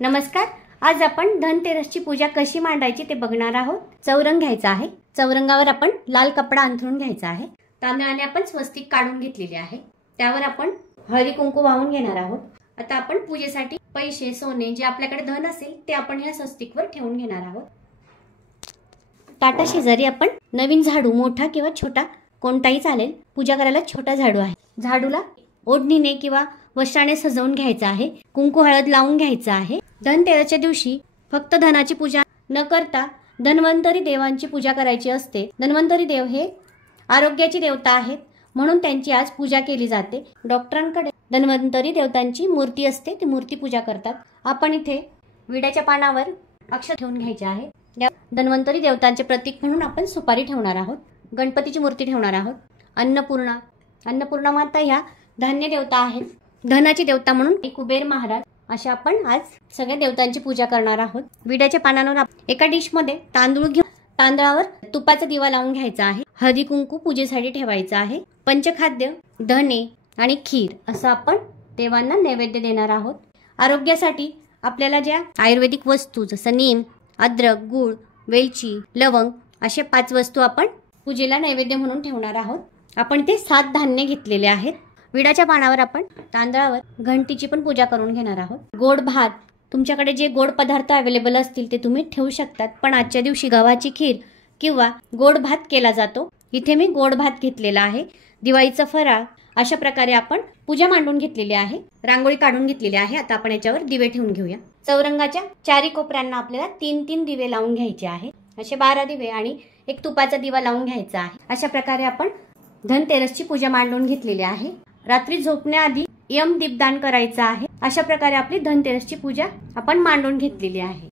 नमस्कार। आज आपण धनतेरसची पूजा कशी मांडायची ते बघणार आहोत। चौरंग घ्यायचा आहे। चौरंगावर आपण लाल कपडा अंथरून घ्यायचा आहे। तांदळाने आपण स्वस्तिक काढून घेतलेले आहे। त्यावर आपण हळदी कुंकू वाहून घेणार आहोत। आता आपण पूजेसाठी पैसे सोने जे आपल्याकडे धन असेल ते आपण या स्वस्तिकवर ठेवून घेणार आहोत। ताटा शेजारी आपण नवीन झाडू मोठा किंवा छोटा कोणताही चालेल, पूजा करायला छोटा झाडू आहे। झाडूला ओढणीने किंवा वस्त्राने सजवून घ्यायचा आहे। कुंकू हळद लावून घ्यायचा आहे। धनतेरसच्या दिवशी फक्त धनाची पूजा न करता धन्वंतरी देवांची पूजा करायची असते। धन्वंतरी देव हे आरोग्याची देवता आहेत, म्हणून त्यांची आज पूजा केली जाते। डॉक्टरांकडे धन्वंतरी देवतांची मूर्ती असते, ती मूर्ती पूजा करतात। आपण इथे विड्याच्या पानावर अक्षर ठेवून घ्यायचे आहे। या धन्वंतरी देवतांचे प्रतीक म्हणून आपण सुपारी ठेवणार आहोत। गणपतीची मूर्ती ठेवणार आहोत। अन्नपूर्णा माता ह्या धान्य देवता आहेत। धनाची देवता म्हणून कुबेर महाराज अशा आपण आज सगळ्या देवतांची पूजा करणार आहोत। विड्याच्या पानांवर एका डिश मध्ये तांदूळ घेऊन तांदळावर तुपाचा दिवा लावून घ्यायचा आहे। हळदी कुंकू पूजेसाठी ठेवायचं आहे। पंचखाद्य धने आणि खीर असं आपण देवांना नैवेद्य देणार आहोत। आरोग्यासाठी आपल्याला ज्या आयुर्वेदिक वस्तू जसं नीम, अद्रक, गूळ, वेलची, लवंग असे 5 वस्तू आपण पूजेला नैवेद्य म्हणून ठेवणार आहोत। आपण ते 7 धान्य घेतलेले आहेत। विड्याच्या पानावर आपण तांदळावर घंटीची पण पूजा करून घेणार आहोत। गोड भात, तुमच्याकडे जे गोड पदार्थ अवेलेबल असतील ते तुम्ही ठेवू शकतात, पण आजच्या दिवशी गव्हाची खीर किंवा गोड भात केला जातो। इथे मी गोड भात घेतलेला आहे। दिवाळीचा फराळ अशा प्रकारे आपण पूजा मांडून घेतलेली आहे। रांगोळी काढून घेतलेली आहे। आता आपण याच्यावर दिवे ठेवून घेऊया। चौरंगाच्या चारी कोपऱ्यांना आपल्याला 3-3 दिवे लावून घ्यायचे आहे। असे 12 दिवे आणि एक तुपाचा दिवा लावून घ्यायचा आहे। अशा प्रकारे आपण धनतेरसची पूजा मांडून घेतलेली आहे। रात्री झोपण्याआधी यम दीपदान करायचं आहे। अशा प्रकारे आपली धनतेरसची पूजा आपण मांडून घेतलेली आहे।